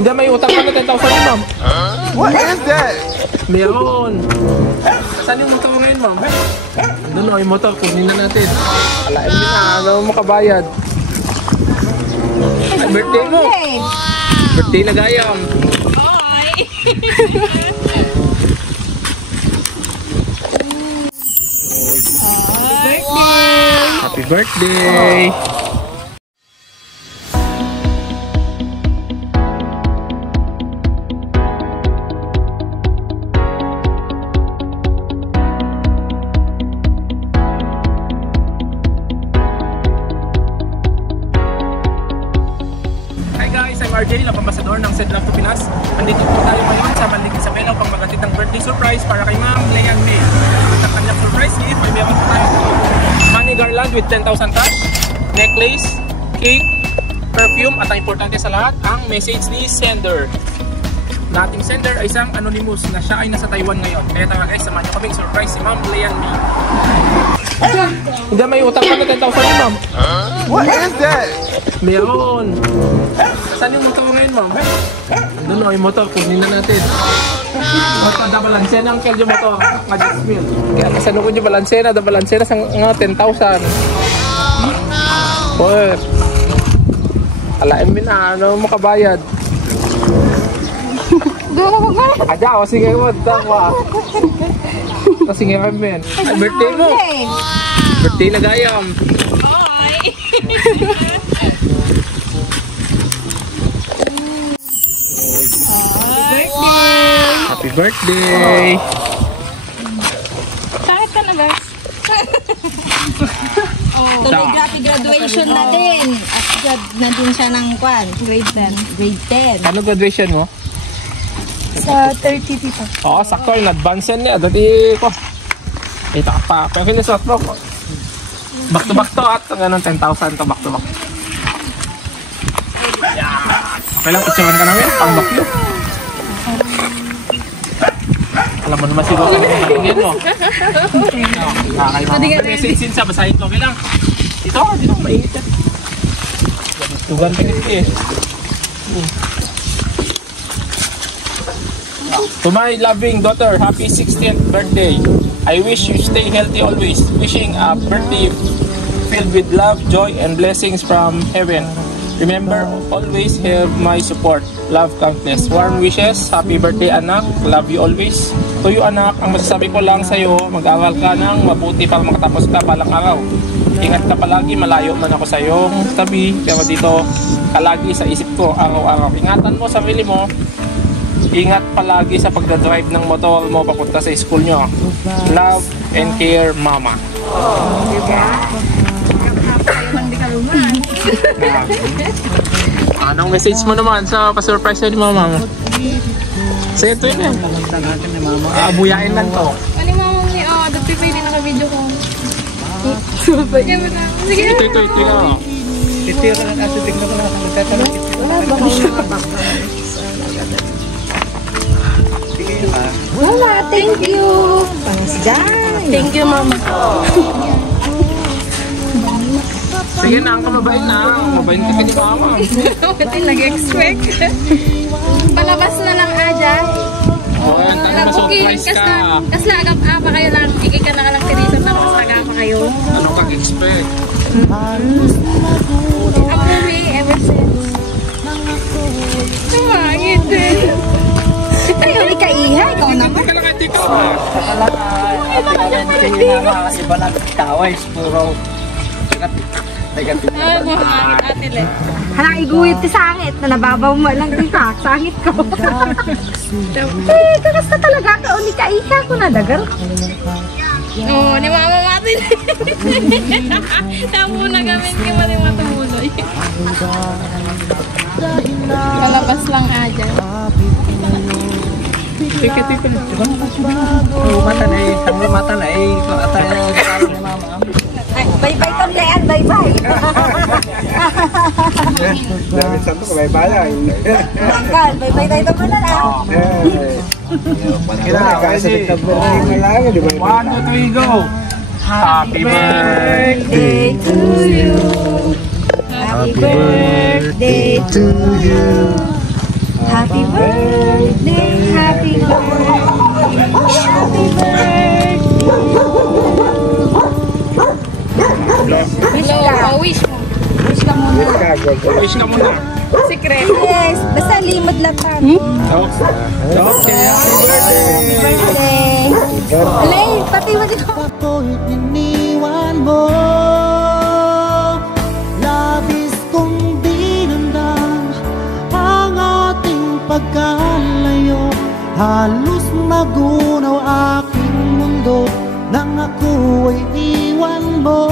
Hindi, may utang ka na 10,000 ma'am. What is that? Meron. Saan yung motor mo ngayon, ma'am? Doon o, yung motor. Kunin na natin. Alain mo na. Ano mo makabayad? Ay, birthday mo. Birthday na gayam. Happy birthday! Hi guys, I'm RJ, Lambasador ng Said Love to Pinas. Andito po tayo ngayon sa Manlig Isabela upang magatid ng birthday surprise para kay Ma'am Leanne May. At ang kanyang surprise gift ay meron po tayo money garland with 10,000 cash, necklace, cake, perfume, at ang importante sa lahat, ang message ni sender. Na ating sender ay isang anonymous na siya ay nasa Taiwan ngayon. Kaya tara guys, samahan niyo kaming surprise si Ma'am Leanne May. Hindi, may utang ka na 10,000 ma'am. What is that? Meron. Saan yung motor mo ngayon, ma'am? Doon o, yung motor. Kunin na natin. Basta da balansena ang kelyo motor. Magic wheel. Kaya kasano ko yung balansena. Da balansena sa nga 10,000. Boy. Alain mo na. Ano mo kabayad? Aja, o sige mo. Dawa. Kasi nga kami. Ay, birthday mo. Birthday na gayam. Happy birthday! Sakit ka na ba? Tuloy graduation na din. At grad na din siya ng kwan. Grade 10. Grade 10. Ano graduation mo? Sa 30 dito. Oo, sakto. In-advance yan niya. Dati ko. Kita ka pa. Pero kinisot mo. Back to back to at ganun 10,000 to back to back. Yeah. Okay lang, picturean ka namin. Pang back yun. Alam mo naman siguro kung matingin mo. Kakailangan mo message sin sa basahin ko. Okay lang. Ito, hindi naman mainit yan. Tugan pinit eh. To my loving daughter, happy 60th birthday. I wish you stay healthy always. Wishing a birthday filled with love, joy, and blessings from heaven. Remember, always have my support. Love, countless. Warm wishes. Happy birthday, anak. Love you always. To you, anak, ang masasabi ko lang sa'yo, mag-aral ka ng mabuti para makatapos ka palang araw. Ingat ka palagi, malayo man ako sa iyong tabi. Pero dito, kalagi sa isip ko, araw-araw. Ingatan mo sarili mo. Ingat palagi sa pagdadrive ng motor mo papunta sa school nyo. Love and care, Mama. Anong message mo naman sa pa-surprise ni Mama? Say ito yun eh. Buyain lang to. Ano mo ni dati pwede naka-video ko. Sige. Ito. Titira lang kasi tignan ko lang ang magtatanong. Wala, thank you. Pangsday. Thank you, Mama. Sige na, ang kamabait na. Mabait ka ni Mama. Pati nag-expect. Palabas na lang aja. Oo, surprise ka. Kas lagap pa kayo lang. Ikikan na ka lang tinisap na mas lagap pa kayo. Anong kag-expect? Ako ever since. Tumangit din. Ay, uli ka iha. Ikaw naman. Ika lang at ikaw. Iba lang tawais, puro negative. Ano, ate le. Hanang iguhit ti sangit na nababaw mo lang ti sangit ko. Kakas na talaga ka uli ka iha ko na dagar. Oo, ni Mama Martin. Tamo na gamit ka pa rin matumuloy. Palabas lang aja. Tika. Mata na eh, sambil mata na eh. Ataya ni Mama. Bye-bye to Leanne, bye-bye. David satu ke bye-bye. Angkal, bye-bye tayo to muna na. Kira kasi nagtabi lagi di bye. 1, 2, 3, go. Happy birthday to you. Happy birthday to you. Happy birthday, happy birthday, happy birthday. Wish ka. Wish mo. Wish ka muna. Wish ka muna. Secret. Yes, basta limot lang tan. Okay, happy birthday! Birthday. Alay, pati mo dito. Ako'y iniwan mo. Labis kong dinamdam ang ating pagkalayo. Halos magunaw aking mundo nang ako'y iwan mo.